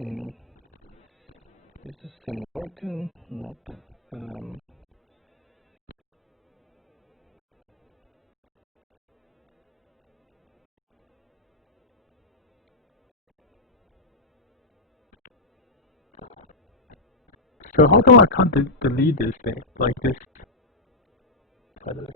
thing. Is this thing working? Nope. So how come I can't delete this thing like this? By the way.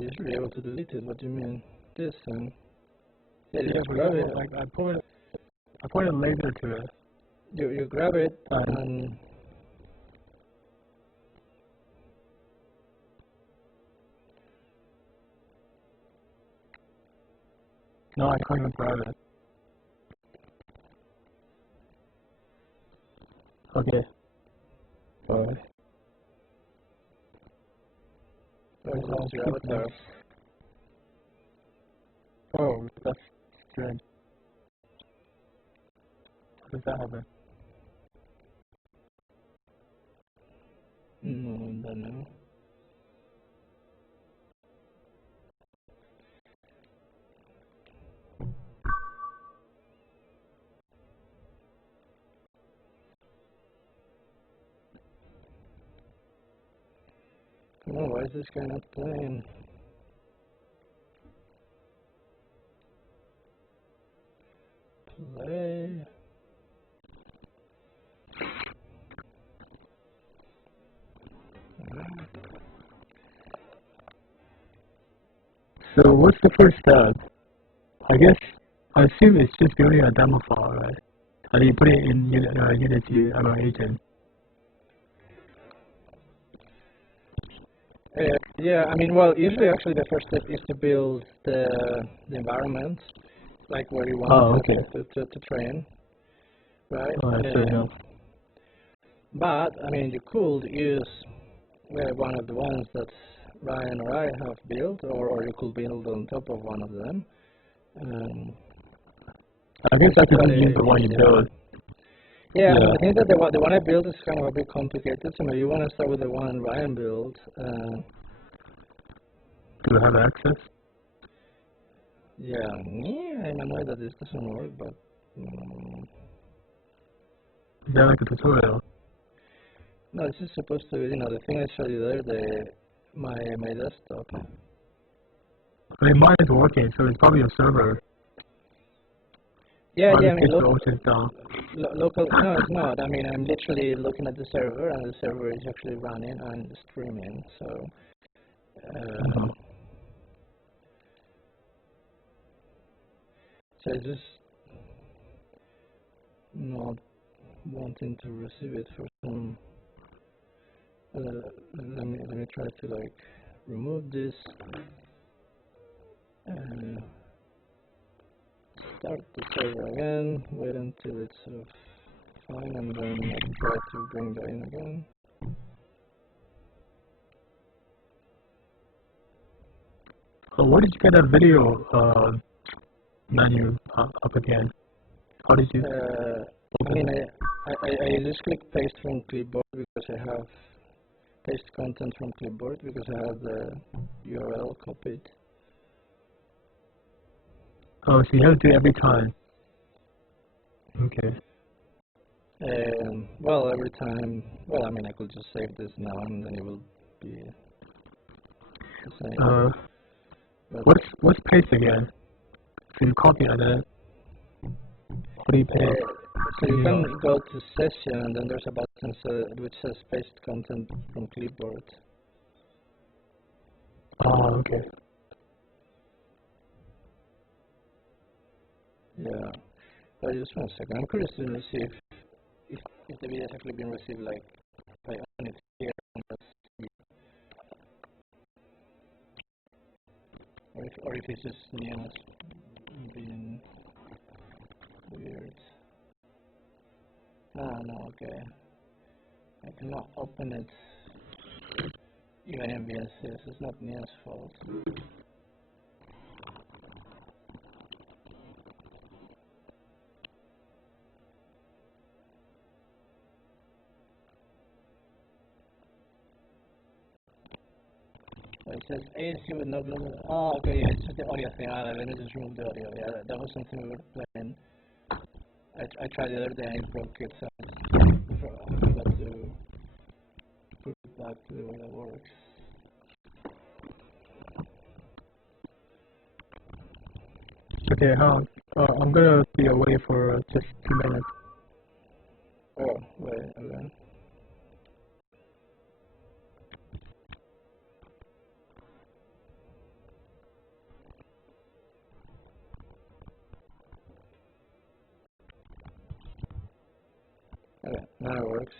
You should be able to delete it. What do you mean? This and Yeah, like I put a laser to it. You grab it and no, I can't even grab it. Okay. Alright. where's your avatar? Oh, that's strange. How does that happen? No, I don't know. Come on, why is this guy not playing? Play. So what's the first step? I guess I assume it's just building a demo file, right? And you put it in Unity agent. Yeah, I mean, well, usually actually the first step is to build the environment, like where you want to train, right? But, I mean, you could use one of the ones that Ryan or I have built, or you could build on top of one of them. I guess I could use the one you built. Yeah, I think that the one I built is kind of a bit complicated, so maybe you want to start with the one Ryan built. Do I have access? Yeah, I'm annoyed that this doesn't work, but... Is that like a tutorial? No, this is supposed to, the thing I showed you there, my desktop. I mean, mine is working, so it's probably a server. Yeah, I mean, local, no, it's not. I mean, I'm literally looking at the server, and the server is actually running and streaming, so... So it's just not wanting to receive it for some... let me try to, like, remove this. Start the server again, wait until it's sort of fine, and then try to bring that in again. Where did you get that video menu up again? How did you? I mean, I just click paste from clipboard because I have paste content from clipboard because I have the URL copied. Oh, so you have to do it every time. Okay. Well, every time. Well, I mean, I could just save this now, and then it will be the same. What's paste again? So you copy it, then what do you paste? So you can go to session, and then there's a button which says paste content from clipboard. Oh, okay. Yeah. But just one second. I'm curious to see if the video has actually been received, like, by on it here. Or if it's just Neos being weird. Ah, no, okay. I cannot open it. Even MVS, yes, it's not Neos' fault. it says ASU with no. Oh, okay, yeah, it's just the audio thing. Let me just remove the audio. Yeah, that was something we were playing. I tried the other day and it broke it, so I forgot to put it back to the way that works. Okay, I'm gonna be away for just 2 minutes. Oh, wait, okay. Okay, now it works.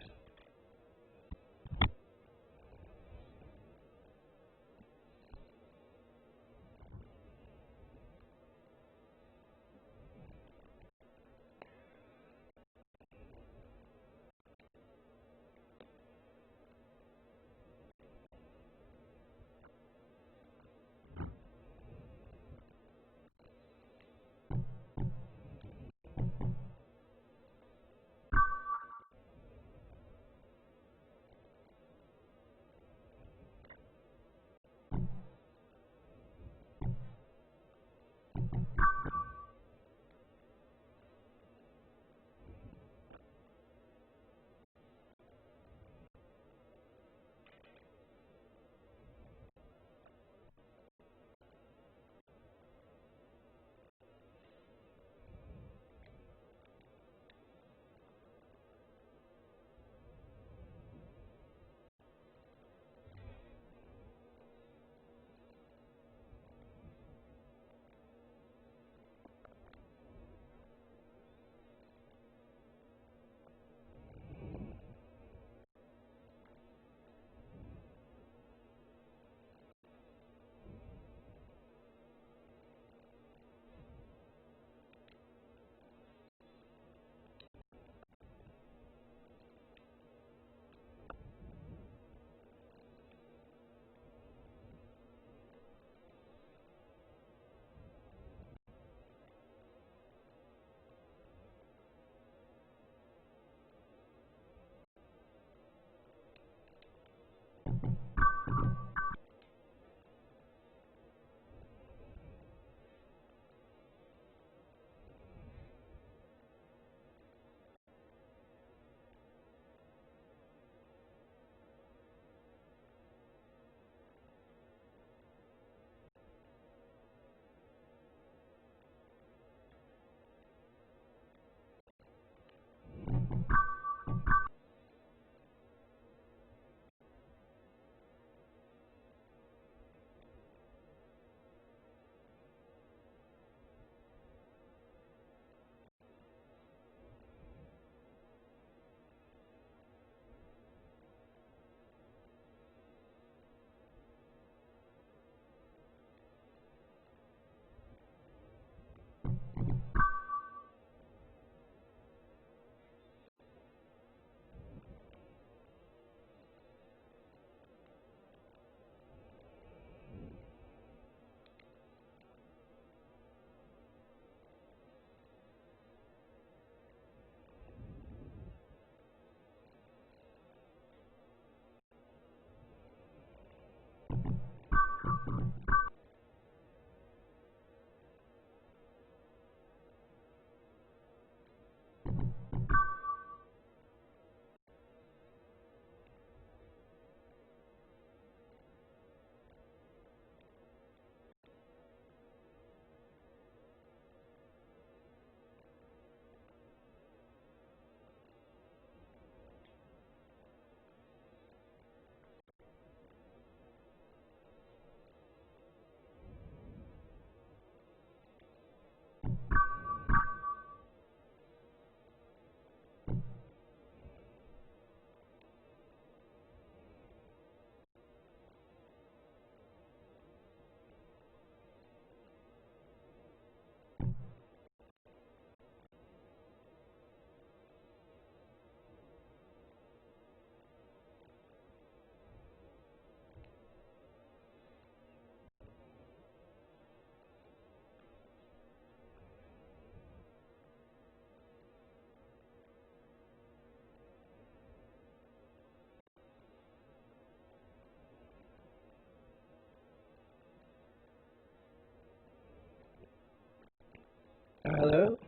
Hello?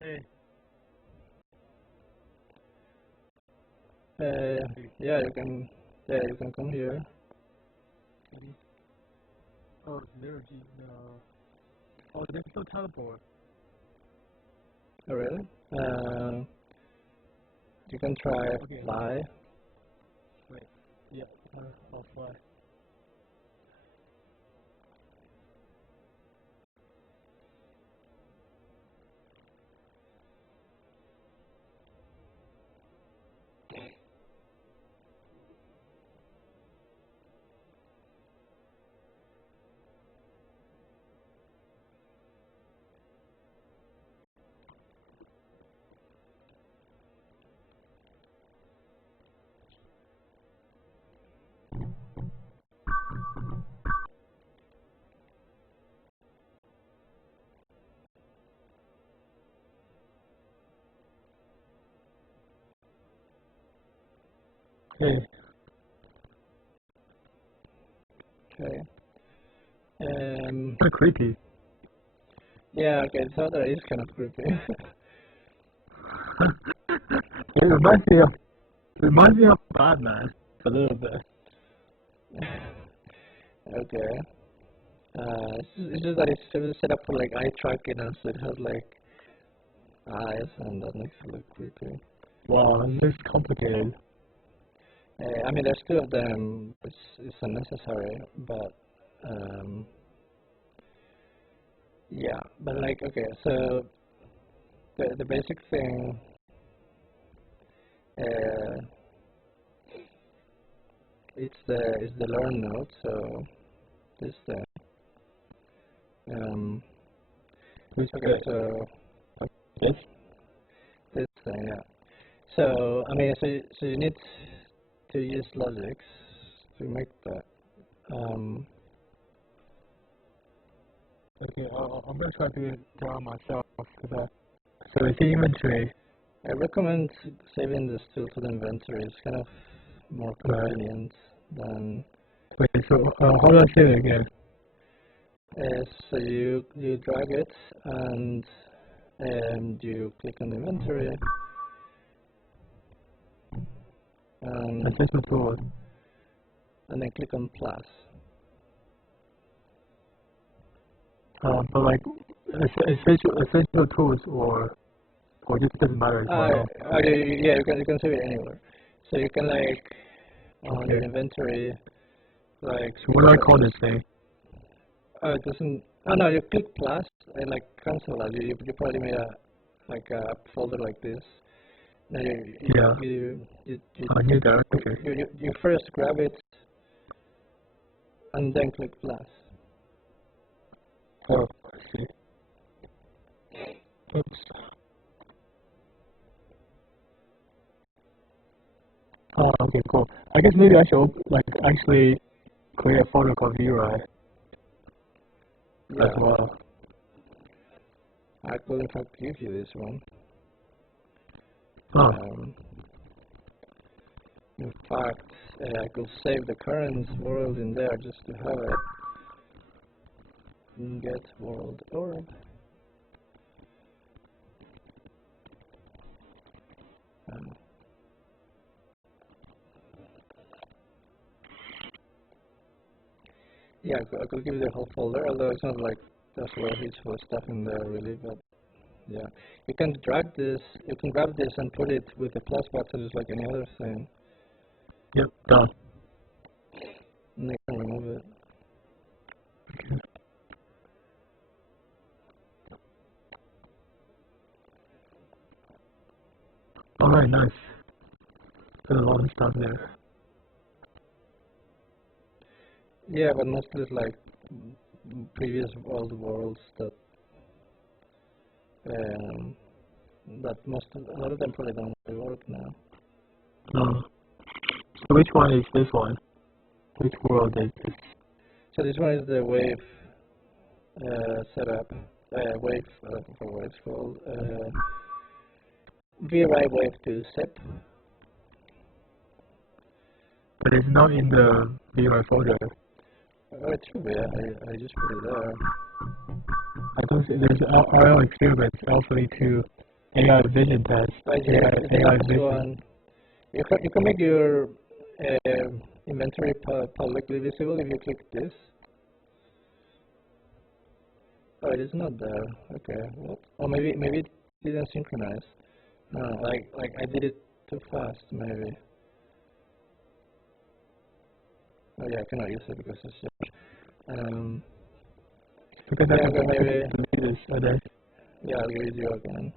Hey. Yeah, you can come here. Oh, there's no. Oh, there's no teleport. Oh, really? You can try Okay. fly. Wait. Yeah, I'll fly. Hey. Okay. Pretty creepy. Yeah, okay, so that is kind of creepy. It reminds me of Batman a little bit. Okay. It's just that it's set up for like eye tracking, and so it has like eyes, and that makes it look creepy. Wow, it looks complicated. I mean, there's two of them, which is unnecessary, but yeah. But like, okay, so the basic thing, it's the learn node. So this thing. Okay, so Yes? this thing, yeah. So I mean, so you need to use logics to make that. Okay, I'm gonna try to draw myself to that. So it's the inventory. I recommend saving this tool to the inventory. It's kind of more convenient than. Wait, so how do I save it again? So you drag it and you click on the inventory Assessment tool. and then click on plus. But like essential tools or just doesn't matter as well. Yeah, you can save it anywhere. So you can like on the inventory, like. So what do I call this thing? It doesn't. Oh no, you click plus and like cancel that. You probably made a folder like this. Now you New directory. you first grab it and then click plus. Oh, I see. Oops. Oh, okay, cool. I guess maybe I should actually create a folder called VRAI as well. I could in fact give you this one. Oh. In fact, I could save the current world in there just to have it. Get world orb. Yeah, I could give you the whole folder, although it's not like there's a lot of useful stuff in there really, but yeah. You can drag this, you can grab this and put it with the plus button just like any other thing. Yep, done. And you can remove it. Okay. Alright, nice. There's a lot of stuff there. Yeah, but mostly it's like previous old worlds that a lot of them probably don't really work now. Oh. So which one is this one? Which world is this? So this one is the wave setup. Wave, I don't know what it's called. VRAI wave to SIP. But it's not in the VRAI folder. Oh, it should be. I just put it there. I don't see, there's RL experiments, Alpha 2, AI vision test, Right here, AI, is the AI next vision. one. You can make your inventory publicly visible if you click this. Oh, it is not there. Okay, what? Oh, maybe it didn't synchronize. No, like I did it too fast, maybe. Oh yeah, I cannot use it because it's just Because yeah, I can okay, maybe. delete this, and then, Yeah, I'll use you again.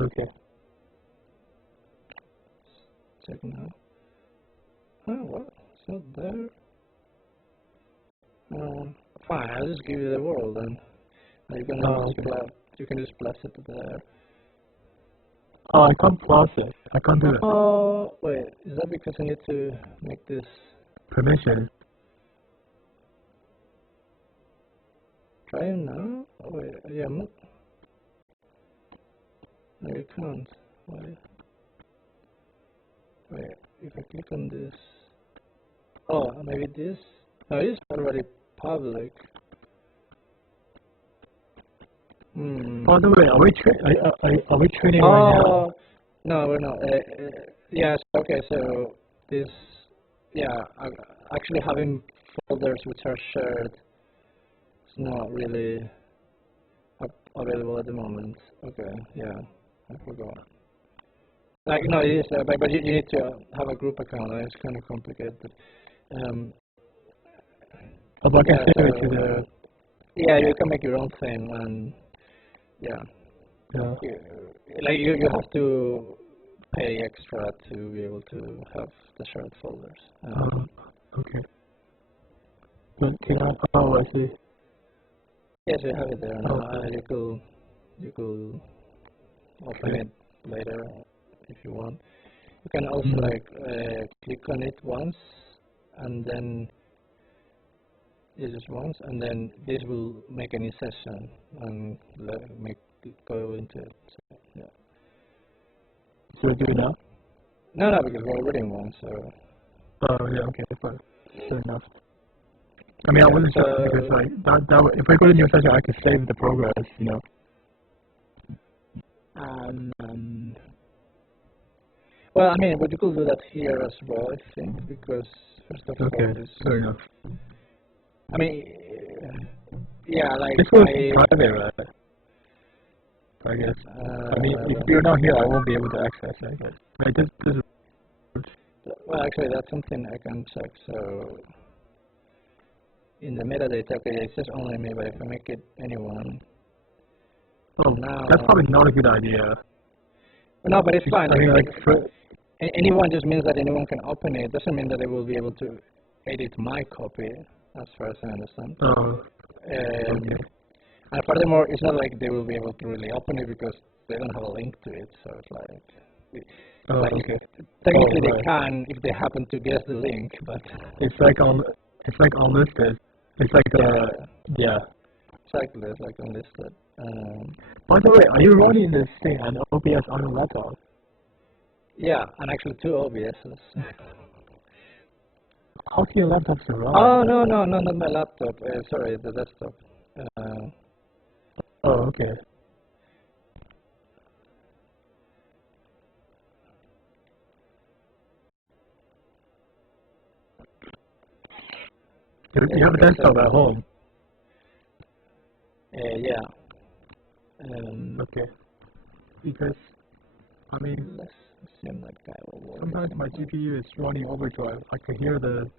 okay. Check now. Oh, what? It's not there. Fine, I'll just give you the world then. Now you can Okay. you can just blast it there. Oh, I can't process. I can't do it. Oh, wait, is that because I need to make this? Permission. Try it now? Oh, wait, yeah, I'm not. No, you can't. Wait. Wait, if I click on this. Oh, maybe this? No, it's already public. By the way, are we training right now? Oh, no, we're not. Yes, okay, so this, yeah, actually having folders which are shared is not really available at the moment. Okay, yeah, I forgot. Like, no, it is, but you need to have a group account, and it's kind of complicated. Um, If I can yeah, save it to so, the, yeah, you can make your own thing, and yeah, like you have to pay extra to be able to have the shared folders. okay. But can I, oh, I see. Yes, you have it there now. Okay. You could open it later if you want. You can also like click on it once, and then just once, and then this will make a new session and make it go into it. So, yeah. So we do it now? No, because we're already in one. So Oh, yeah, okay, fine. Fair enough. I mean, I wasn't sure because, like, if I go to new session, I can save the progress, you know. well, I mean, but you could do that here as well, I think, because first of all, Okay, fair enough. I mean, yeah, like This was private, right? I guess. I mean, if you're not here, I won't be able to access it, I guess. Right, this is... well, actually, that's something I can check. So, in the metadata, okay, it says only me, but if I make it anyone, Oh, now, that's probably not a good idea. no, but it's fine. I mean, like, anyone just means that anyone can open it. It doesn't mean that they will be able to edit my copy, as far as I understand. oh, okay. And furthermore, it's not like they will be able to really open it because they don't have a link to it. So it's like, Oh, like okay. technically Oh, they can if they happen to guess the link, but it's like unlisted. It's like yeah. exactly, it's like unlisted. By the way, are you running this thing on OBS on your laptop? Yeah, and actually two OBSs. How can your laptop survive? Oh no, not my laptop. Sorry, the desktop. Oh, okay. You have a desktop at home? Yeah. Okay. Because, I mean, Let's assume that guy will work. sometimes my GPU is running overdrive. I can hear the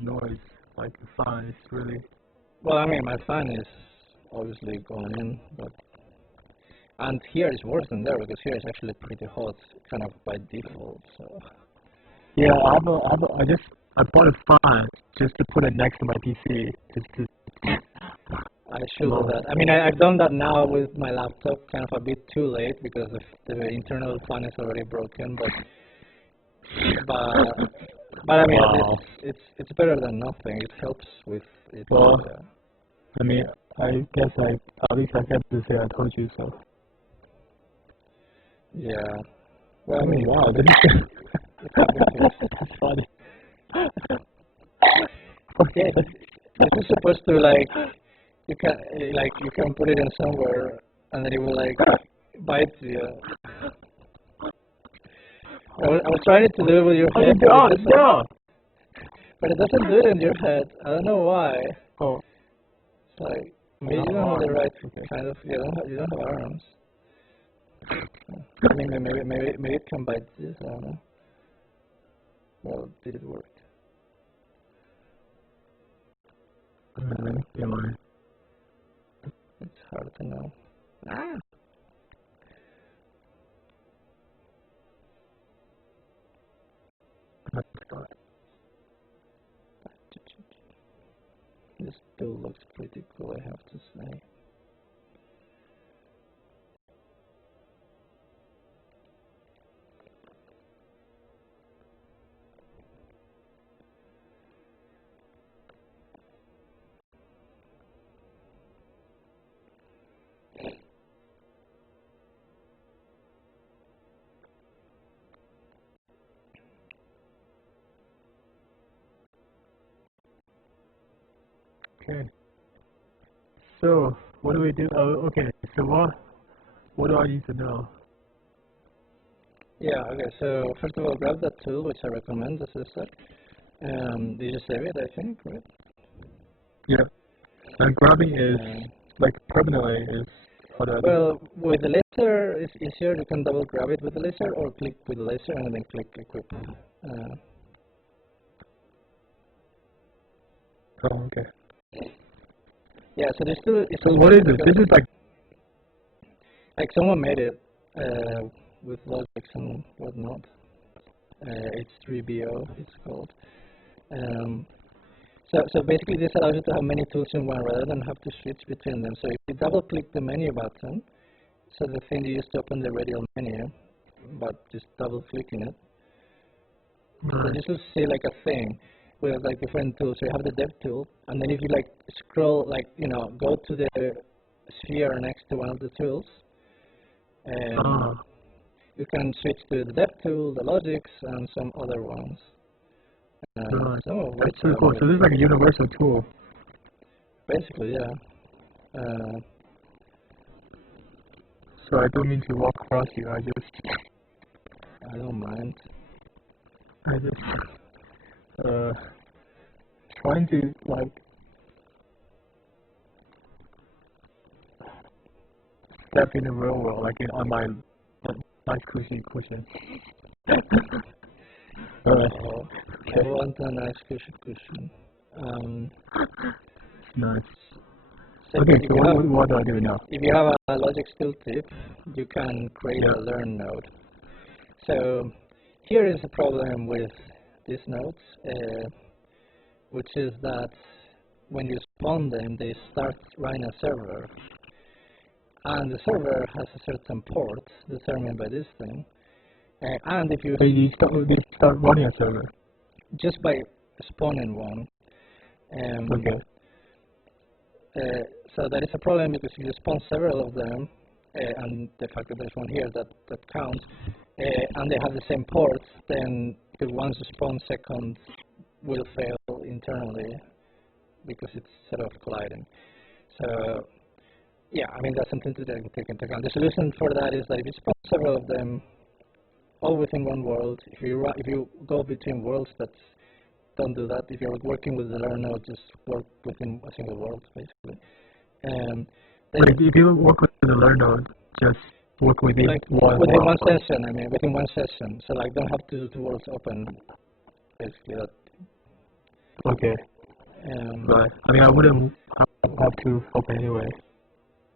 noise, like the fan is really... Well, I mean, my fan is obviously going in, but and here is worse than there because here is actually pretty hot, kind of by default. So Yeah, I bought a fan just to put it next to my PC, just to... I should do that. I mean, I've done that now with my laptop, kind of a bit too late because the internal fan is already broken. But I mean, Wow. it's better than nothing. It helps with it. Well, I mean, I guess at least I get to say I told you so. Yeah. Well, I I mean, mean, wow, the copy paste. that's funny. Yeah, this is supposed to like you can put it in somewhere and then it will like bite you. I was trying to do it with your Oh head, my god, no! but it doesn't do it in your head. I don't know why. Oh, It's like maybe you don't have the right kind of you don't have arms. I mean maybe it can bite this. I don't know. Well, did it work? yeah, man. It's hard to know. Ah. This still looks pretty cool, I have to say. Okay. So, what do we do? Oh, okay. So what do I need to know? Yeah, okay, so first of all, grab that tool, which I recommend, as I said. You just save it, I think, right? Yeah. And grabbing is like permanently is how do I do? Well, with the laser, it's easier. You can double grab it with the laser or click with the laser and then click equip. Oh, okay. Yeah, so there's still. So what is it? This is like someone made it with logics and whatnot. H3BO, it's called. So basically, this allows you to have many tools in one rather than have to switch between them. So if you double-click the menu button, so the thing you used to open the radial menu, but just double-clicking it, then you should see like a thing with like different tools. So you have the dev tool, and then if you like scroll, like go to the sphere next to one of the tools, and you can switch to the dev tool, the logics, and some other ones. that's so cool. So this is like a universal tool. Basically, yeah. So I don't mean to walk across you. I don't mind. I just trying to like step in the real world, like on my nice cushion. I want a nice cushion. Nice. So Okay, so what do I do now? If you have a logic skill tip, you can create a learn node. So here is a problem with these nodes, which is that when you spawn them, they start running a server. And the server has a certain port determined by this thing. And if you start running a server just by spawning one, so that is a problem because if you spawn several of them, and the fact that there's one here that counts, and they have the same ports, then the ones you spawn second will fail internally because it's sort of colliding. So yeah, I mean that's something to take into account. The solution for that is that if you spawn several of them, all within one world, if you go between worlds, don't do that. If you're working with the learn node, just work within a single world, basically. But if you work with the learn node, just work within one session. I mean, within one session. So like, don't have two worlds open. Basically, that. Okay. Right. I mean, I wouldn't have to open anyway.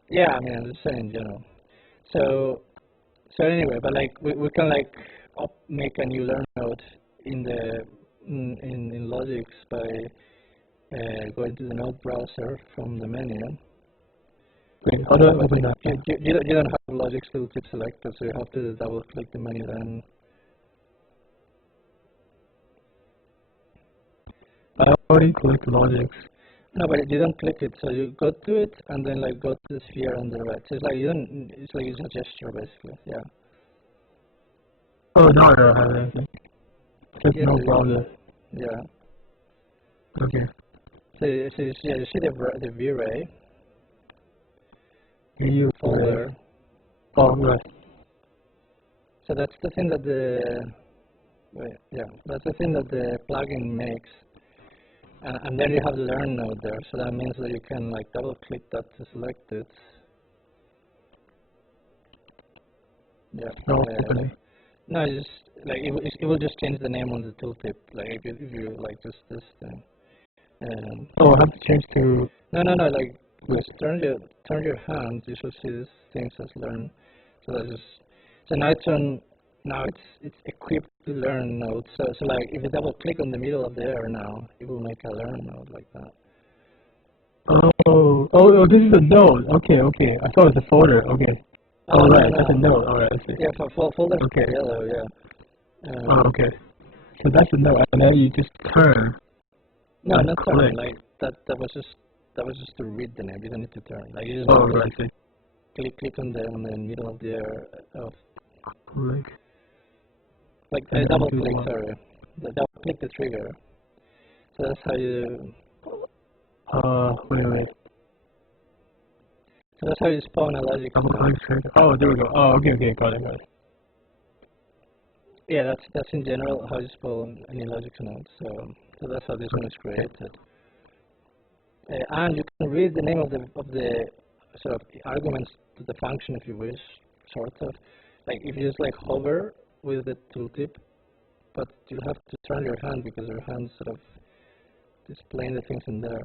Yeah, I mean, I'm just saying in general. So anyway, but like we can like make a new learn node in the in Logix by going to the node browser from the menu. Wait, how do I open that? You don't have Logix tooltip selected, so you have to double click the menu then. I already clicked Logix. No, but you don't click it, so you go to it and then like go to the sphere on the right. So it's like it's a gesture basically, yeah. Oh, no, I don't have anything. Just Yeah, no so browser. yeah. Okay. Yeah, you see the VRAI EU folder. Oh, right. So that's the thing that that's the thing that the plugin makes. And then you have the learn node there, so that means that you can like double click that to select it. Yeah. No opening. No, it's just like it will just change the name on the tooltip. Like if you like just this thing. Oh, I have to change to. No, like just turn your hand. You should see this thing says learn. So that's just so now it's equipped to learn node. So like if you double click on the middle of the air now, it will make a learn node like that. Oh, this is a node. Okay. I thought it was a folder. Okay. Oh, No, right, that's a node. All right, I see. Yeah, for folders Okay. yellow. Yeah. Oh, okay. So that's a node, and then you just turn. No, and not click. turn. Like that was just to read the name. You don't need to turn. Like you just Oh, need to right, I see. click on the middle of the air of Click. like And then double do click. what? Sorry, double click the trigger. So that's how you. Wait. So that's how you spawn a logic Double node. click trigger. Oh, there we go. Oh, okay, got it. Yeah, that's in general how you spawn any logic node. So that's how this one is created. And you can read the name of the sort of arguments to the function if you wish, sort of. Like if you just like hover with the tooltip, but you have to turn your hand because your hand's sort of displaying the things in there.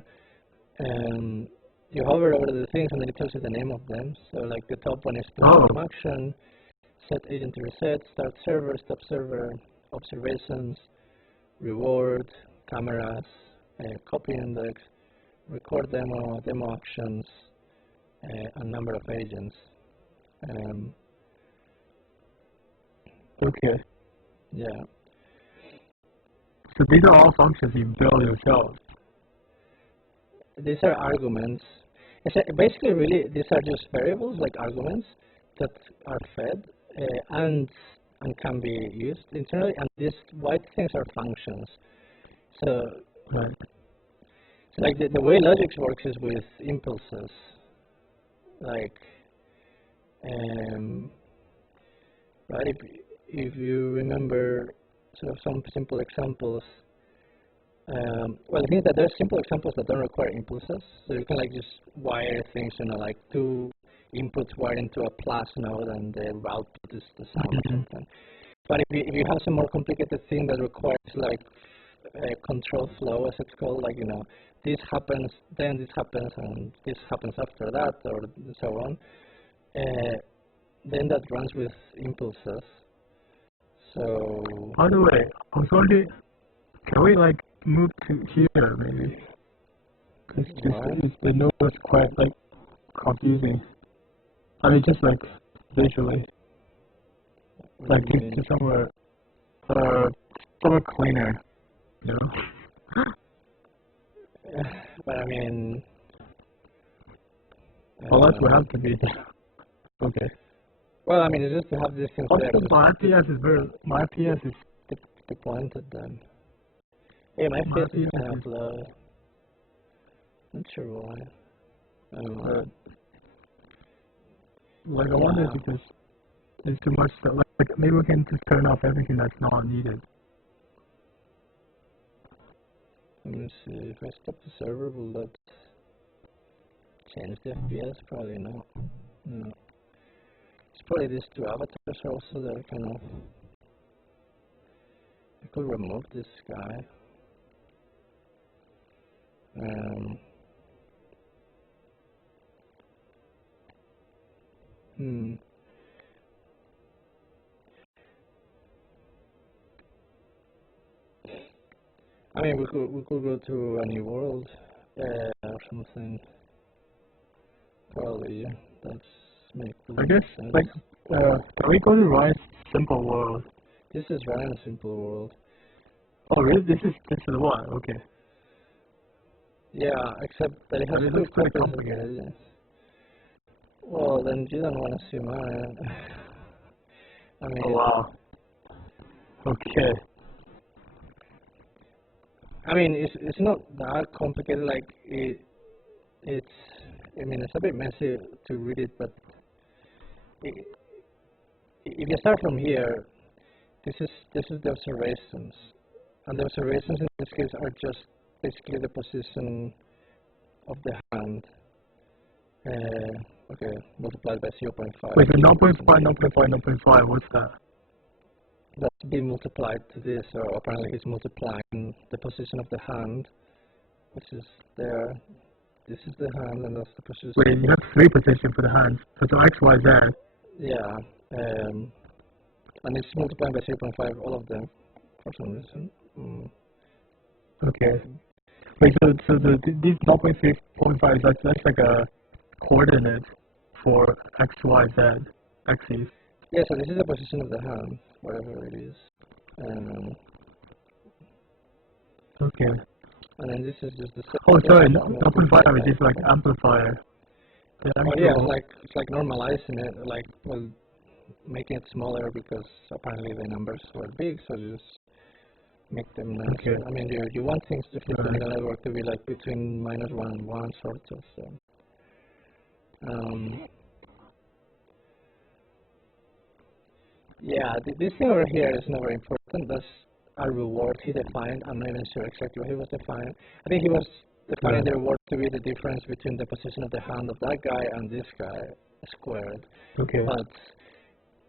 And you hover over the things and then it tells you the name of them. So like the top one is platform action, set agent to reset, start server, stop server, observations, reward, cameras, copy index, record demo, demo actions, a number of agents. Okay. Yeah. So these are all functions you build yourself. These are arguments. Basically, really, these are just variables like arguments that are fed and can be used internally. And these white things are functions. So, Right. so like the way Logix works is with impulses. Like, right? If you remember sort of some simple examples. Well, the thing is that there's simple examples that don't require impulses, so you can like just wire things, like two inputs wired into a plus node, and the output is the sound or something. But if you have some more complicated thing that requires like a control flow, as it's called, like this happens, then this happens, and this happens after that, or so on, then that runs with impulses. So. By the way, I was wondering, can we like move to here maybe? Because the node is quite like confusing. I mean, just like visually, like to somewhere cleaner, But I mean. Well, that's what has to be. Okay. Well, I mean, it's just to have this thing there. My FPS is disappointed then. Yeah, my FPS is kind of low. Not sure why. Like I wonder because there's too much stuff. Like maybe we can just turn off everything that's not needed. Let me see. If I stop the server, will that change the FPS? Probably not. No. It's probably these two avatars also that are kind of. I could remove this guy. I mean, we could go to a new world or something. Probably, yeah. That's make. I guess sense. like can we go to RAI's simple world? This is RAI's simple world. Oh really? This is the one. Okay. Yeah, except that it has it looks pretty complicated. Yes. Well, then you don't want to see mine. I mean. Oh wow. Okay. I mean, it's not that complicated. Like it's I mean, it's a bit messy to read it, but if you start from here, this is the observations, and the observations in this case are just basically the position of the hand. Okay, multiplied by 0.5. Wait, so 0.5, 0.5, 0.5, what's that? That's being multiplied to this, or apparently he's multiplying the position of the hand, which is there. This is the hand, and that's the position. Wait, you have 3 positions for the hands. So it's X, Y, Z. Yeah, and it's multiplied by 0.5, all of them, for some reason. Okay. Wait, so these 0.3.5, that's like a coordinate for X, Y, Z axes. Yeah, so this is the position of the hand, whatever it is. Okay. And then this is just the Oh, sorry, 0.5 is just like amplifier. Oh yeah, it's like normalizing it, like, well, making it smaller because apparently the numbers were big, so you just make them nicer. Okay. I mean, you want things to fit in the network to be like between -1 and 1, sort of. So. Yeah, this thing over here is not very important. That's a reward he defined. I'm not even sure exactly what he was defining. I think he was defining the reward to be the difference between the position of the hand of that guy and this guy squared. Okay.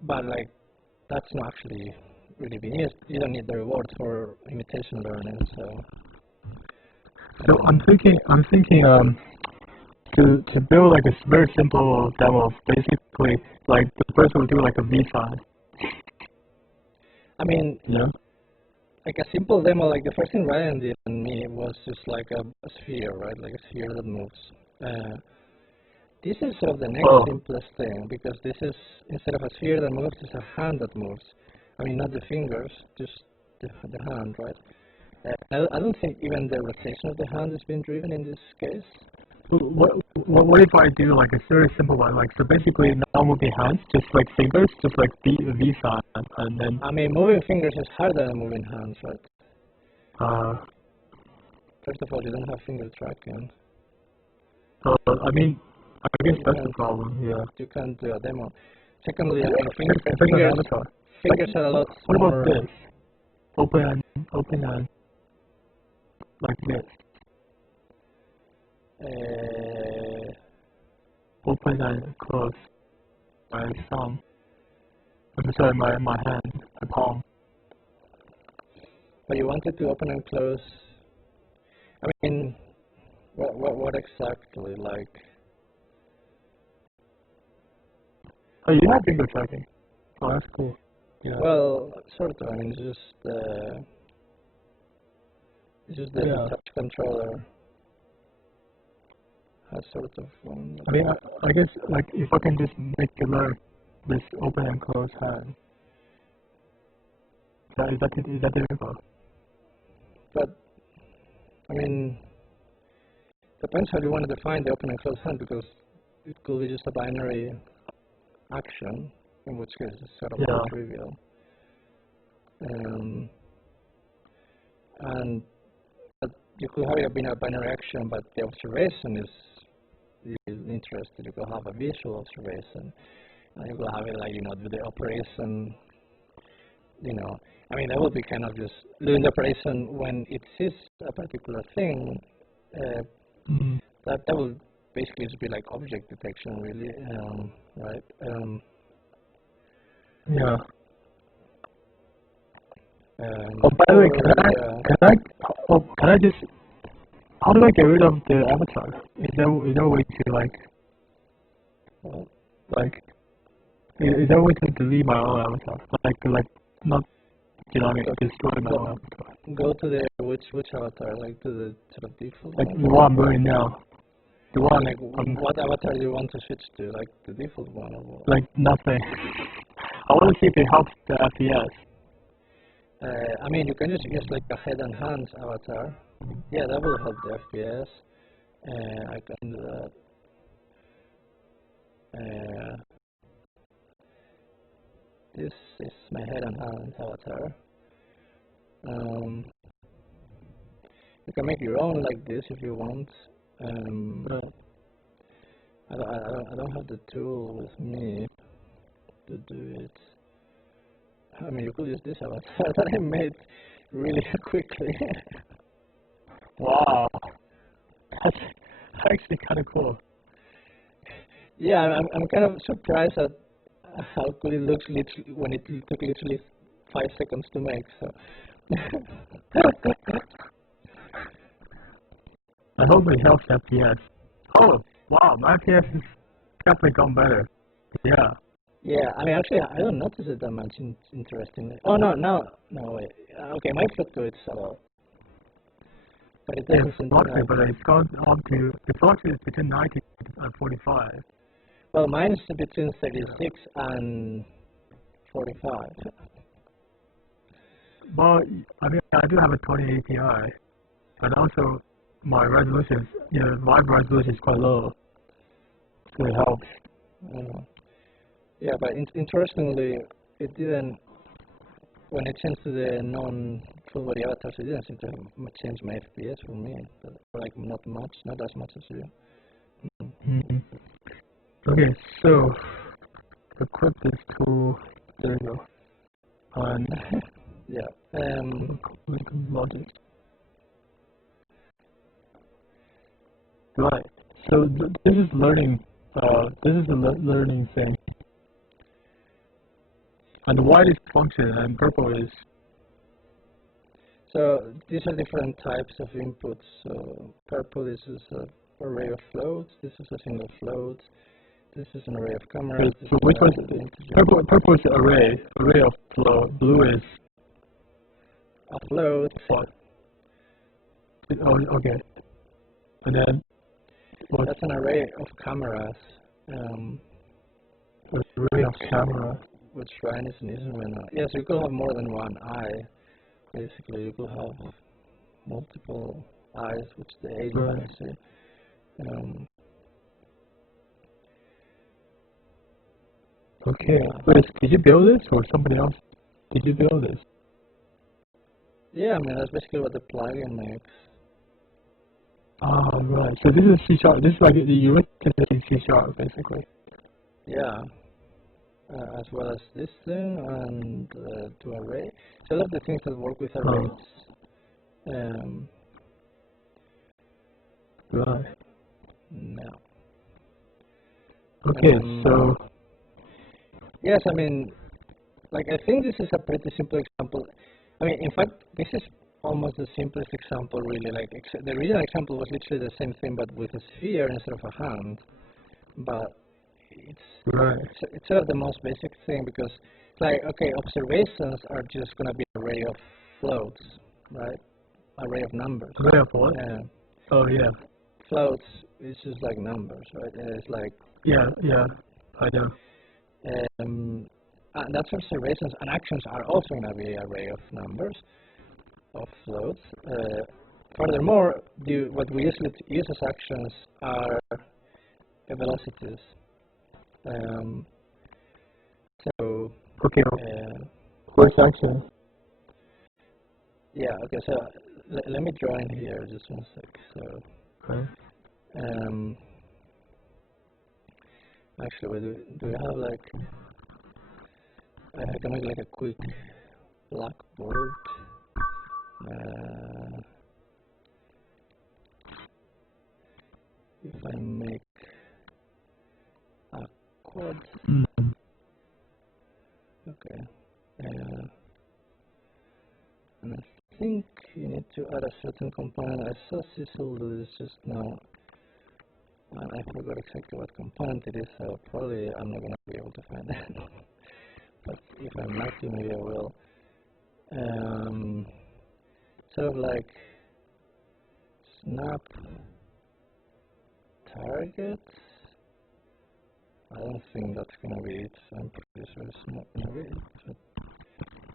But like, that's not actually really being used. You don't need the reward for imitation learning. So I'm thinking to build like a very simple demo of basically like the person would do like a V sign. I mean, Yeah. like a simple demo, like the first thing Ryan did on me was just like a sphere, right? Like a sphere that moves. This is sort of the next simplest thing, because this is, instead of a sphere that moves, it's a hand that moves. I mean, not the fingers, just the hand, right? I don't think even the rotation of the hand is being driven in this case. What if I do like a very simple one, like so basically not moving hands, just like fingers, just like V sign, and then. I mean, moving fingers is harder than moving hands, right? First of all, you don't have finger tracking. I mean, I guess that's the problem. Yeah. You can't do a demo. Secondly, I mean, fingers are a lot What more. about this? Open and like this. Open and close my thumb. I'm sorry, my hand, my palm. But you wanted to open and close. I mean, what exactly? Like. Oh, you have finger tracking. Oh, that's cool. Yeah. Well, sort of. I mean, it's just the touch controller has sort of one. I mean, I guess like if I can just make it learn this open and close hand. Is that difficult? But I mean, depends how you want to define the open and close hand, because it could be just a binary action, in which case it's sort of trivial. And you could have a binary action, but the observation is interesting. You could have a visual observation, and you could have it like, do the operation, I mean, that would be kind of just doing the operation when it sees a particular thing. That would basically just be like object detection, really, right? Yeah. Oh, by the way, can I just, how do I get rid of the avatar? Is there a way to is there a way to delete my own avatar? Like not, destroy my own avatar. Go to the which avatar, like to the sort of default. Like the one I'm doing now. The one like what avatar do you want to switch to? Like the default one or what? Like nothing. I want to see if it helps the FPS. I mean, you can just use like a head and hands avatar. Yeah, that will help the FPS. I can do that. This is my head and hands avatar. You can make your own like this if you want. Right. I don't have the tool with me to do it. I mean, you could use this avatar that I made really quickly. Wow. That's actually kind of cool. Yeah, I'm kind of surprised at how cool it looks literally when it took literally 5 seconds to make. So I hope it helps FPS. Oh, wow, my FPS has definitely gone better. Yeah. yeah, I mean actually I don't notice it that much. Interestingly. Oh no, wait. Okay, my fluctuates a lot, but it It's doesn't seem to fluctuated, matter. but it's gone up to, it fluctuates between 90 and 45. Well, mine's between 36 and 45. Well, I mean, I do have a 20 API, but also my resolution, my resolution is quite low, so it helps. Yeah, but interestingly, it didn't. When I changed to the non-full body avatars, it didn't seem to change my FPS for me. But, like not much, not as much as you. Mm-hmm. Okay, so equip this tool. There you go. On Yeah. logic. Right. So this is learning. This is a learning thing. And white is function, and purple is. So these are different types of inputs. So purple, this is an array of floats. This is a single float. This is an array of cameras. So which one's purple? Purple is array of float. Blue is a float. What? Oh, okay. And then what? That's an array of cameras. Array of camera. Which Ryan is an instrument. Yes, you could have more than one eye. Basically, you could have multiple eyes, which the alien has. Okay. Wait, did you build this or somebody else? Did you build this? Yeah, I mean that's basically what the plugin makes. Oh, right. So this is C#. This is like you written this in C#, basically. Yeah. As well as this thing and to array. So those are the things that work with arrays. Right. No. Okay, so. Yes, I mean, like I think this is a pretty simple example. I mean, in fact, this is almost the simplest example, really. Like the original example was literally the same thing, but with a sphere instead of a hand. But it's sort of the most basic thing because, like, okay, observations are just going to be an array of floats, right? Array of numbers. Array of what? Oh, yeah. Floats is just like numbers, right? It's like... Yeah, I know. And that's observations, and actions are also going to be an array of numbers, of floats. Furthermore, what we usually use as actions are velocities. So okay, where's action? Yeah, okay, so let me draw in here just one sec. So actually, do we have like I can make like a quick blackboard. If I make a quad. Okay. And I think you need to add a certain component. I saw Cecil do this just now. And I forgot exactly what component it is, so probably I'm not going to be able to find it. But if I'm lucky, maybe I will. Sort of like snap target. I don't think that's going to be it. I'm pretty sure it's not going to be it. But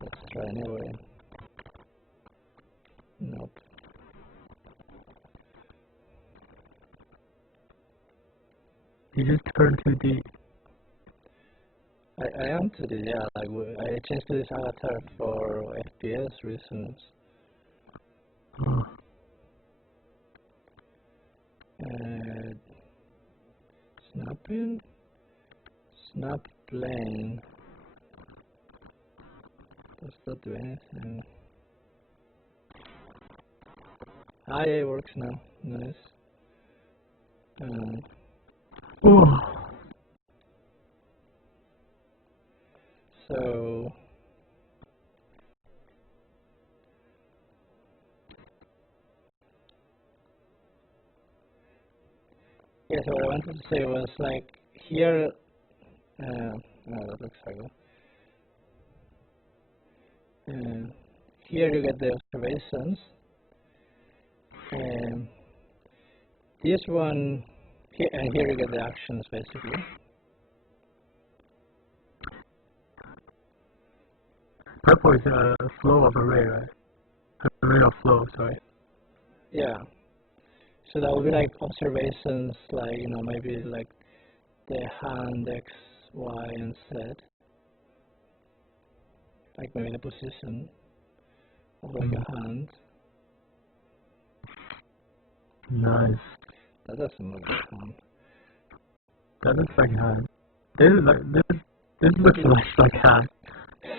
let's try anyway. Nope. You just turn to D. I am to the, yeah, like I changed to this avatar for FPS reasons. Oh, Snapping, snap plane. Does that do anything? Ah, yeah, it works now. Nice. oh. So yeah, so what I wanted to say was like here. No, that looks like here you get the observations. This one here, and here you get the actions basically. Purple is a flow of array, right? Array of flow, sorry. Yeah. So that would be like observations, like maybe like the hand X, Y, and Z, like maybe the position of like a hand. Nice. That doesn't look like hand. That looks like hand. This looks less like hand.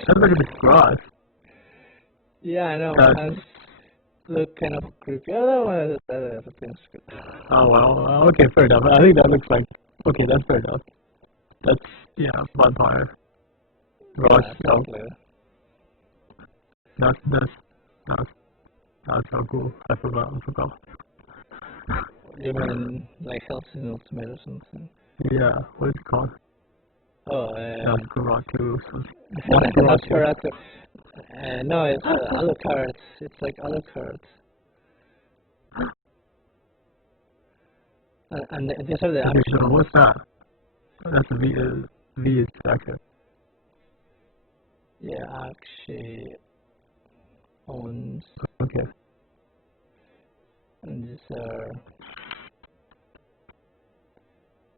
That looks like grass. Yeah, I know. Hands look kind of creepy. Oh, that thing's good. Oh well, okay, fair enough. I think that looks like, okay, that's fair enough. That's, yeah, vampire. Raw stuff. Exactly. That's so cool. I forgot. You mean like Health in Ultimate or something? Yeah, what is it called? Oh, That's Karatu. not Karatu. No, it's Alucard. It's like Alucard. And these are the Okay, actions. so what's that? That's a V is second. Yeah, actually owns. Okay. And these are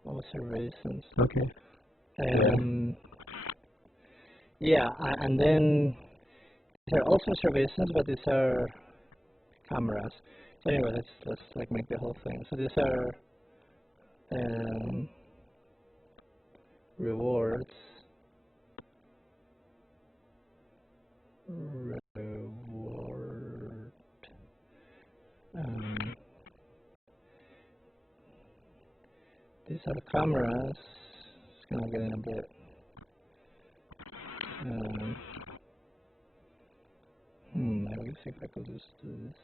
observations. Okay. Yeah, and then these are also observations, but these are cameras. So anyway, let's like make the whole thing. So these are rewards. Reward. These are cameras. It's kind of getting a bit. Let me see if I could just do this.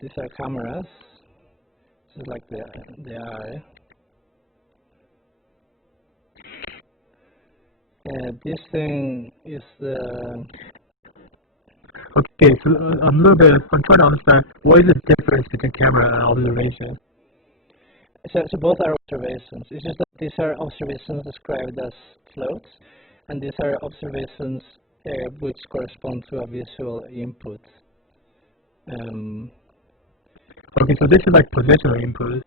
These are cameras. This is like the eye. This thing is the. Okay, so I'm trying to understand what is the difference between camera and observation. So both are observations. It's just that these are observations described as floats, and these are observations which correspond to a visual input. Okay, so this is like positional input.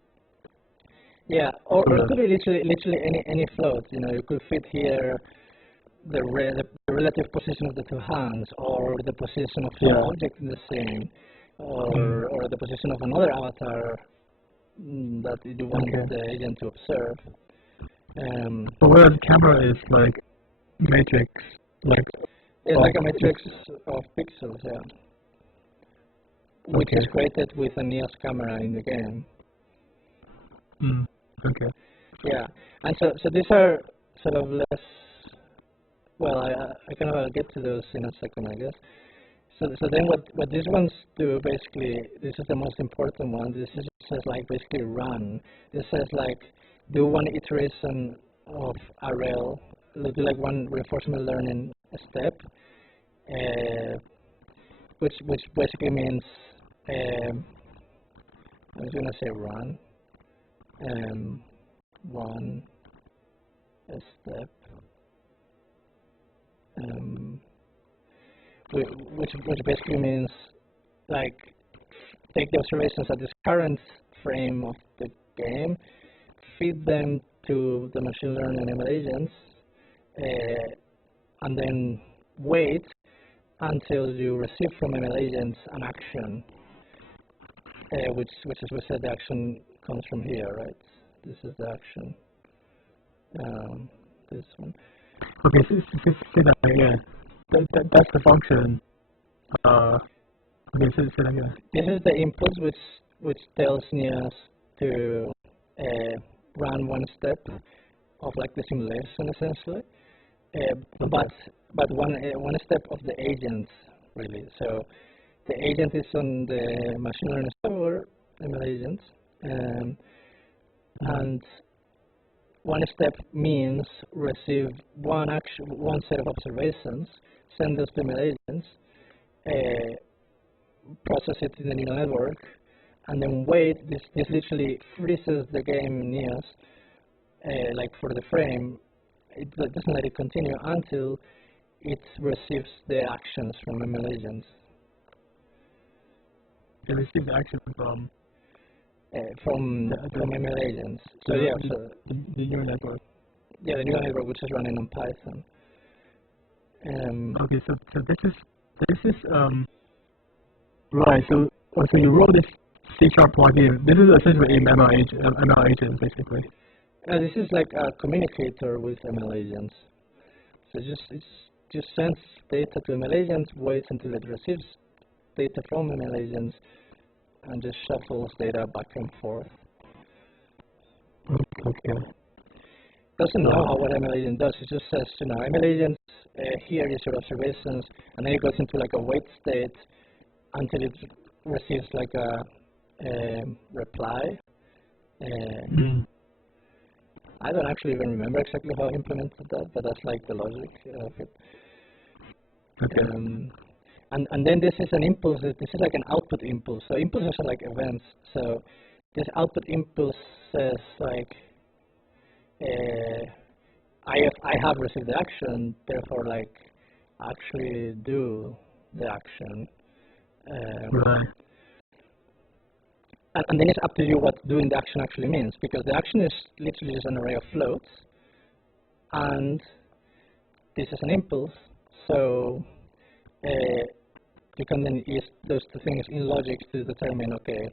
Yeah, or it could be literally any float. You could fit here the relative position of the two hands, or the position of some object in the scene, or the position of another avatar that you want the agent to observe. But whereas camera is like matrix, like it's like a matrix of pixels, yeah, which is created with a Neos camera in the game. Okay. Yeah, and so these are sort of less. Well, I kind of get to those in a second, I guess. So then what these ones do basically, this is the most important one. This is says like basically run. This says like do one iteration of a rail, do like one reinforcement learning step, which basically means I was gonna say run. one step, which basically means like take the observations at this current frame of the game, feed them to the machine learning ML agents, and then wait until you receive from ML agents an action, which as we said, the action comes from here, right? This is the action. This one. Okay, say that again. That's the function. Okay, say that again. This is the input which tells Neos to run one step of like the simulation essentially, but one step of the agent really. So the agent is on the machine learning server, ML agent, and one step means receive one set of observations, send those to ML agents, process it in the neural network, and then wait. This literally freezes the game in Neos, like for the frame. It doesn't let it continue until it receives the actions from ML agents. It receives action from ML agents. So yeah, the neural network. Yeah, the neural network which is running on Python. Okay, so this is right. So you wrote this C# plugin. This is essentially an ML agent basically. This is like a communicator with ML agents. So it just sends data to ML agents, waits until it receives data from ML agents, and just shuffles data back and forth. Okay. Doesn't know what ML agent does. It just says, ML agent, here is your observations, and then it goes into like a wait state until it receives like a reply. I don't actually even remember exactly how I implemented that, but that's like the logic of it. Okay. And then this is an impulse. This is like an output impulse. So impulses are like events. So this output impulse says like, I have received the action, therefore like actually do the action. Right. And then it's up to you what doing the action actually means, because the action is literally just an array of floats, and this is an impulse. So you can then use those two things in logic to determine, okay,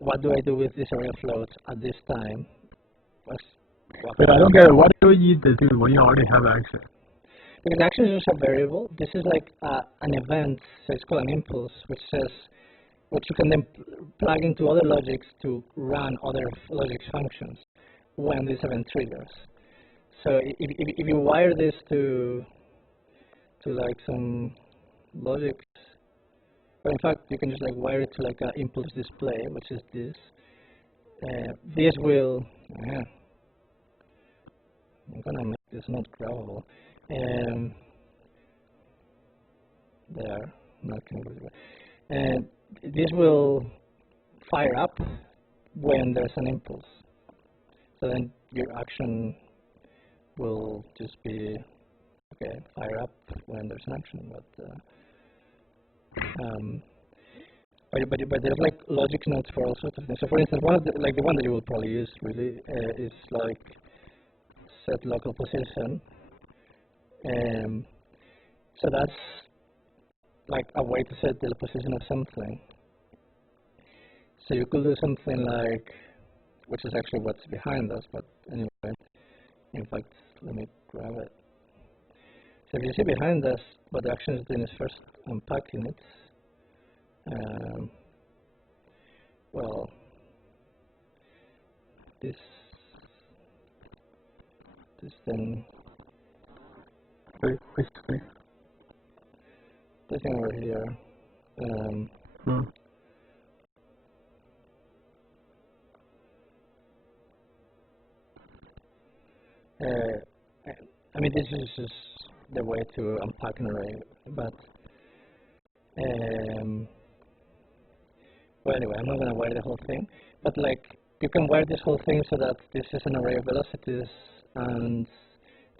what do I do with this array of floats at this time? But I don't get it. What do you need to do when you already have action? Because action is just a variable. This is like an event, so it's called an impulse, which you can then plug into other logics to run other logic functions when this event triggers. So if you wire this to like some logic, or in fact you can just like wire it to like an impulse display, which is this. This will, I'm gonna make this not grabbable. There, not gonna. And this will fire up when there's an impulse. So then your action will just be, okay, fire up when there's an action. But there's like logic nodes for all sorts of things. So for instance, one of the one that you will probably use really is like set local position. So that's like a way to set the position of something. So you could do something like, which is actually what's behind us, but anyway, in fact, let me grab it. So if you see behind us, what the action is doing is first unpacking it. Well, this thing, Basically. this thing over here, I mean, this is just the way to unpack an array, but well, anyway, I'm not gonna wire the whole thing, but like you can wire this whole thing so that this is an array of velocities, and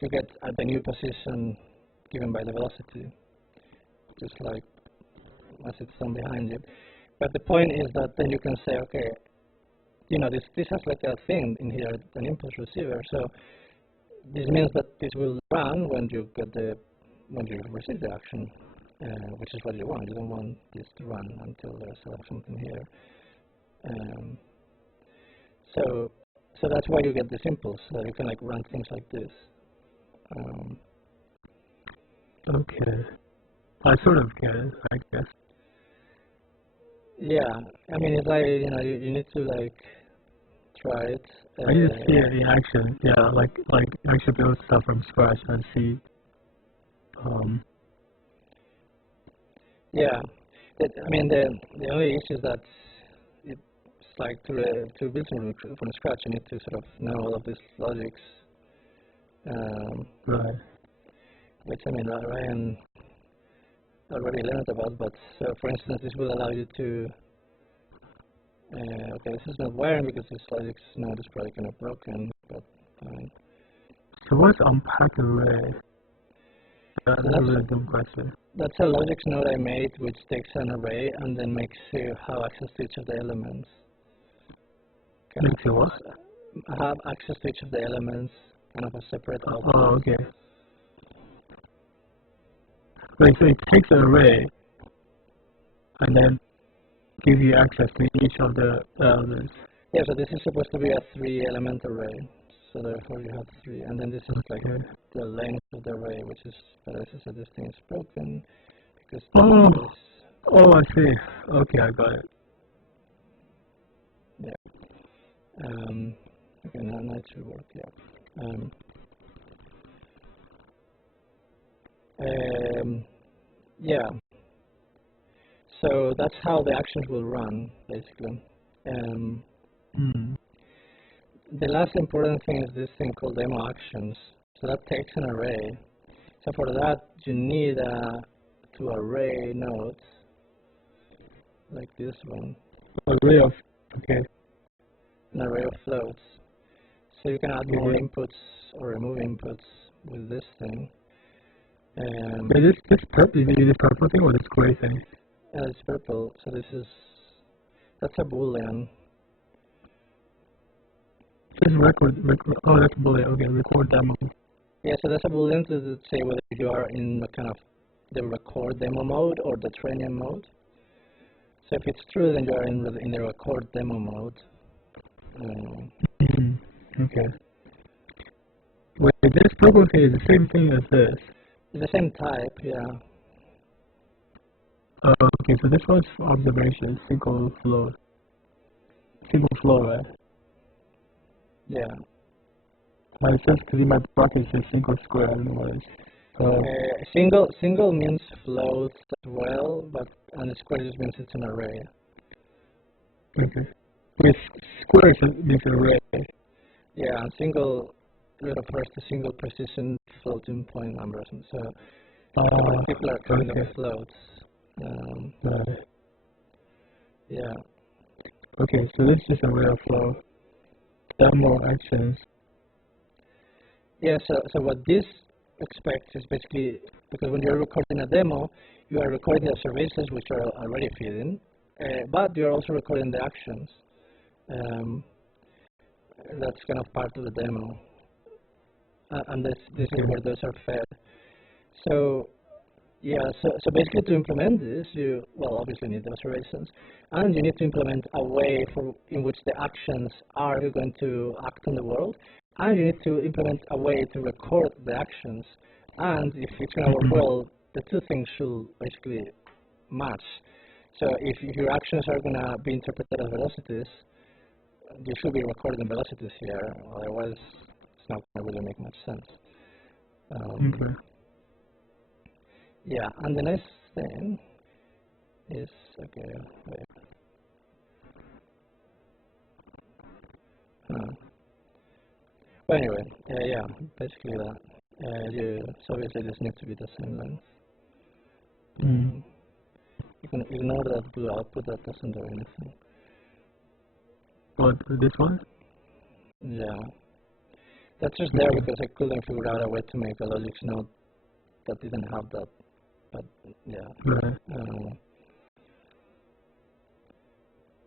you get at the new position given by the velocity, just like as it's done behind you. But the point is that then you can say, okay, you know, this has like a thing in here, an impulse receiver. So this means that this will run when you receive the action, which is what you want. You don't want this to run until there's something here. So that's why you get this impulse, so you can like run things like this. Okay. I sort of get it, I guess. Yeah, I mean, it's like, you know, you need to like try it. I need to see it in action. Yeah, like actually build stuff from scratch and see. Yeah, I mean, the only issue is that it's like to build from scratch, you need to sort of know all of these logics. Right. Which, I mean, Ryan already learned about, but for instance, this will allow you to, okay, this is not wiring because this logic node is probably kind of broken, but fine. So what's unpack array? That's a really dumb question. That's a logic node I made, which takes an array and then makes you have access to each of the elements. Makes you what? Have access to each of the elements, kind of a separate output. Oh, okay. Wait, so it takes an array and then gives you access to each of the elements. Yeah, so this is supposed to be a 3-element array. So therefore you have 3, and then this is like the length of the array, which is that I said this thing is broken because oh, I see. Okay, I got it. Yeah. Okay, now it should work. Yeah. Yeah. So that's how the actions will run, basically. The last important thing is this thing called demo actions. So that takes an array. So for that, you need to array nodes, like this one. Array of, okay. An array of floats. So you can add more inputs or remove inputs with this thing. This purple, is this purple thing or this gray thing? It's purple, so that's a boolean. Just record, oh, that's boolean, okay, record demo. Yeah, so that's a boolean to say whether you are in the kind of the record demo mode or the training mode. So if it's true, then you are in the record demo mode. Okay. Wait, this purple thing is the same thing as this? It's the same type, yeah. Okay, so this one's observation, single flow, right? Yeah. It says, because in my bracket it says single square, I don't know what it is. Single means floats as well, and square just means it's an array. Okay. With square means an array. Yeah, and single refers to single precision floating point numbers, and so people are kind of floats. Yeah. Okay, so this is a real flow. Demo actions. Yeah, so what this expects is basically, because when you're recording a demo, you are recording the observations which are already feeding, but you're also recording the actions. That's kind of part of the demo. And this is where those are fed. So, yeah, so basically to implement this, you, well, obviously need the observations, and you need to implement a way in which the actions are going to act on the world, and you need to implement a way to record the actions, and if it's going to work well, the two things should basically match. So if your actions are going to be interpreted as velocities, you should be recording velocities here, otherwise it's not going to really make much sense. Okay. Yeah, and the next thing is, okay, wait. Well, anyway, yeah, basically that. So obviously this needs to be the same length. You can ignore that blue output, that doesn't do anything. What, this one? Yeah. That's just there because I couldn't figure out a way to make a logic node that didn't have that. But yeah. Right.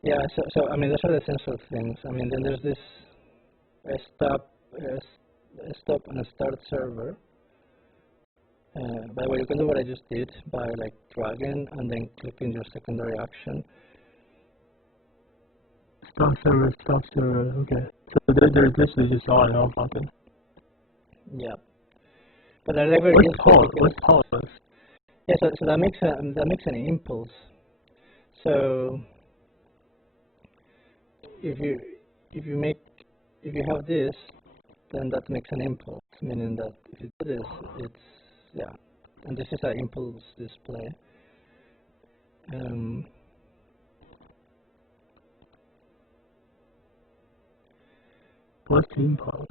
Yeah, so I mean, those are the essential things. I mean, then there's this stop and a start server. By the way, you can do what I just did by like dragging and then clicking your secondary action. Stop server, okay. So this is just on and off button. Yeah. But I never What's used pause? it What's because- pause? Yeah, so that makes an impulse. So if you have this, then that makes an impulse, meaning that if you do this, it's yeah, and this is an impulse display. What's impulse?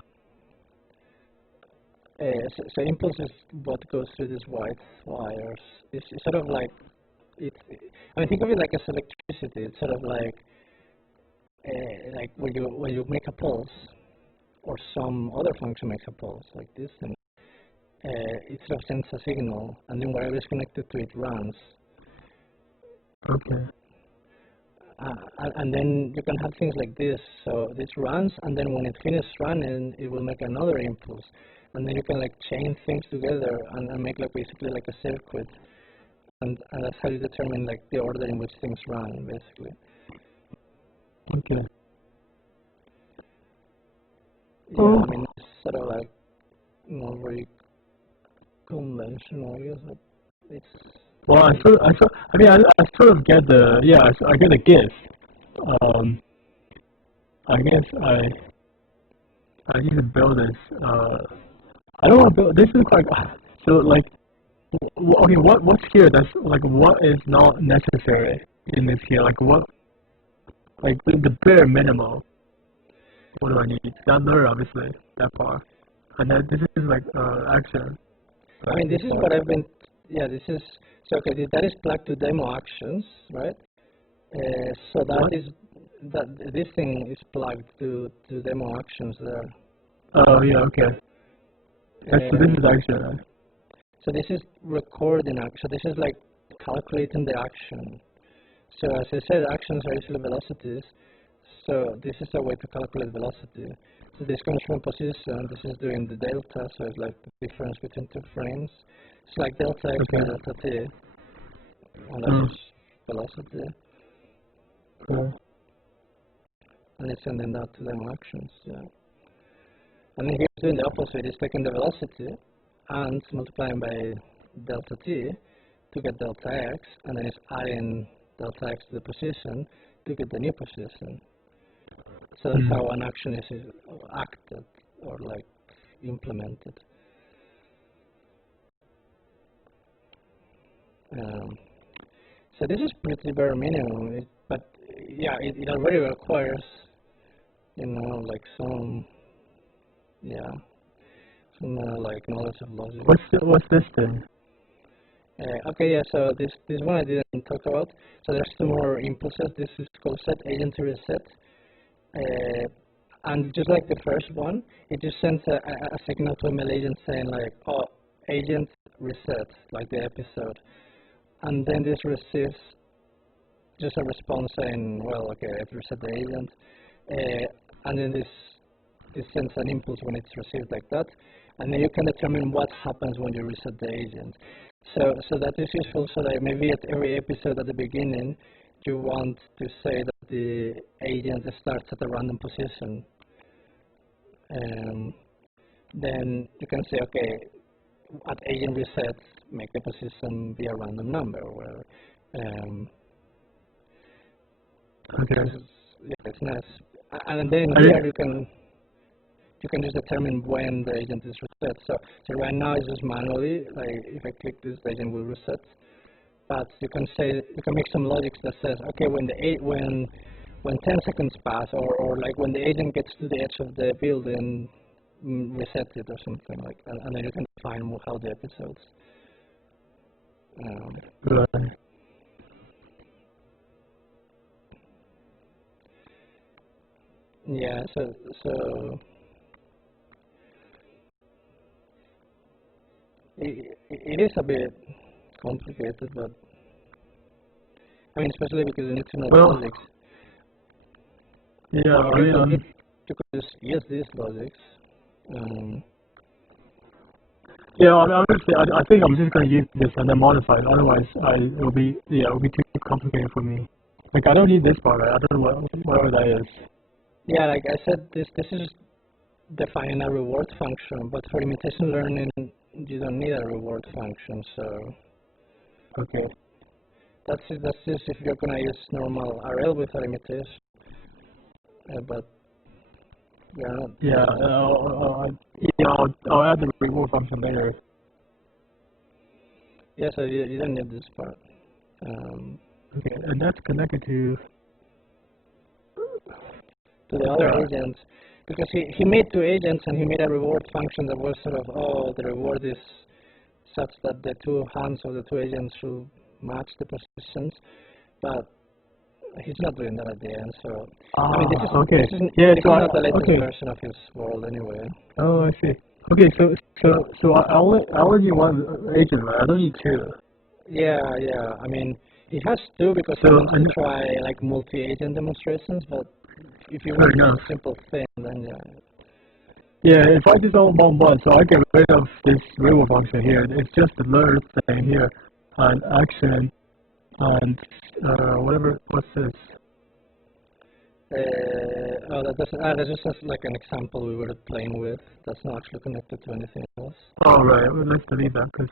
So impulse is what goes through these white wires. It's sort of like I mean, think of it like as electricity. It's sort of like when you make a pulse, or some other function makes a pulse, like this thing. It sort of sends a signal, and then whatever is connected to it runs. Okay. And then you can have things like this. So this runs, and then when it finishes running, it will make another impulse. And then you can like chain things together and make like basically like a circuit. And that's how you determine like the order in which things run, basically. Okay. Yeah, I mean, it's sort of like not very conventional, I guess. But it's Well, I sort of get the, yeah, I get the gist. I guess I need to build this. I don't want to build, this is quite, so like, okay, what's here that's, like, what is not necessary in this here? Like, what, like, the bare minimum, what do I need? That there, obviously, that part. And then this is, like, action. I mean, this is what I've been, yeah, this is, so okay, that is plugged to demo actions, right? So this thing is plugged to demo actions there. Oh, yeah, okay. So this is action, right? So this is recording action. So this is like calculating the action. So as I said, actions are usually velocities. So this is a way to calculate velocity. So this comes from position. This is doing the delta. So it's like the difference between two frames. It's like delta x by delta t. And that's velocity. Cool. And it's sending that to them actions. Yeah. And then here's doing the opposite. It's taking the velocity and multiplying by delta t to get delta x, and then it's adding delta x to the position to get the new position. So that's how an action is acted or like implemented. So this is pretty bare minimum, but yeah, it already requires, you know, like some, yeah, some like knowledge of logic. What's this thing? Okay, yeah, so this one I didn't talk about. So there's two more impulses. This is called set agent to reset. And just like the first one, it just sends a signal to ML agent saying like, oh, agent reset, like the episode. And then this receives just a response saying, well, okay, I've reset the agent. And then this sends an impulse when it's received like that. And then you can determine what happens when you reset the agent. So that is useful so that maybe at every episode at the beginning, you want to say that the agent starts at a random position. Then you can say, okay, at agent reset, make the position be a random number or whatever. Okay. Yeah, it's nice. And then here you can just determine when the agent is reset. So right now it's just manually, like if I click this, the agent will reset. But you can make some logic that says, okay, when 10 seconds pass, or like when the agent gets to the edge of the building, reset it or something like that, and then you can define how the episodes. Right. yeah. So it is a bit complicated, but I mean, especially because you need to know Well, logics. yeah, I mean, You could just use these logics. yeah, honestly, I think I'm just gonna use this and then modify it. Otherwise, it'll be too complicated for me. Like I don't need this part, right? I don't know whatever that is. Yeah, like I said, this is defining a reward function, but for imitation learning, you don't need a reward function. So Okay. that's just if you're gonna use normal RL with a imitation, but we are not. Yeah, I'll add the reward function later. Yeah, so you don't need this part. Okay, and that's connected to The other agents, because he made two agents and he made a reward function that was sort of, oh, the reward is such that the two hands of the two agents should match the positions, but he's not doing that at the end. So I mean, this is okay. this is, Yeah, this so is not the latest okay. version of his world anyway. Oh, I see. Okay, so I only need one agent, right? I don't need two. Yeah. I mean, he has two because he So wants to try like multi-agent demonstrations, but if you want enough. one simple thing, then yeah. Yeah, if I just all one, so I get rid of this reward function here. It's just the learn thing here, and action, and what's this? That's just like an example we were playing with. That's not actually connected to anything else. Oh, right. Well, let's delete that because.